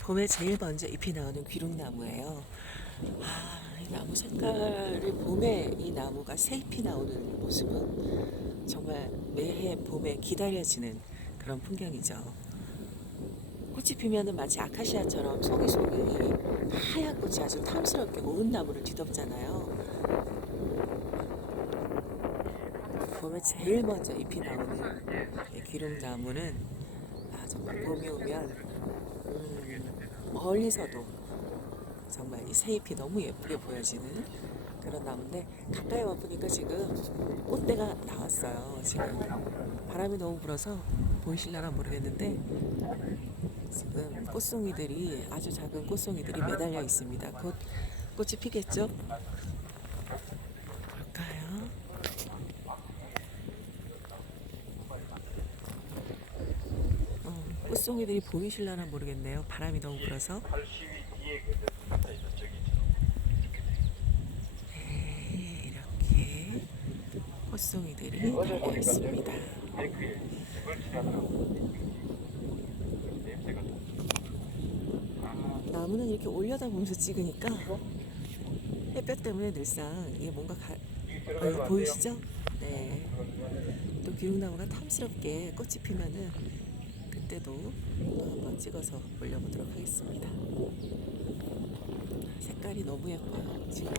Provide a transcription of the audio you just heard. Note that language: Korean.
봄에 제일 먼저 잎이 나오는 귀룩나무예요. 아, 이 나무 색깔이 봄에 이 나무가 새 잎이 나오는 모습은 정말 매해 봄에 기다려지는 그런 풍경이죠. 꽃이 피면은 마치 아카시아처럼 속이 속이 하얀 꽃이 아주 탐스럽게 온 나무를 뒤덮잖아요. 봄에 제일 먼저 잎이 나오는 이 기름나무는 아, 정말 봄이 오면 음, 멀리서도 정말 이 새잎이 너무 예쁘게 보여지는 그런 나무인데 가까이 와 보니까 지금 꽃대가 나왔어요. 지금 바람이 너무 불어서 보이실려나 모르겠는데 지금 꽃송이들이 아주 작은 꽃송이들이 매달려 있습니다. 곧 꽃이 피겠죠? 볼까요? 어, 꽃송이들이 보이실려나 모르겠네요. 바람이 너무 불어서. 82에 그 붙어있는 저기 네, 이렇게 꽃송이들이 달려 있습니다. 나무는 이렇게 올려다 보면서 찍으니까 햇볕 때문에 늘상 이게 뭔가 가, 어, 보이시죠? 네. 또 기름나무가 탐스럽게 꽃이 피면은 그 때도 또 한번 찍어서 올려보도록 하겠습니다. 색깔이 너무 예뻐요. 지금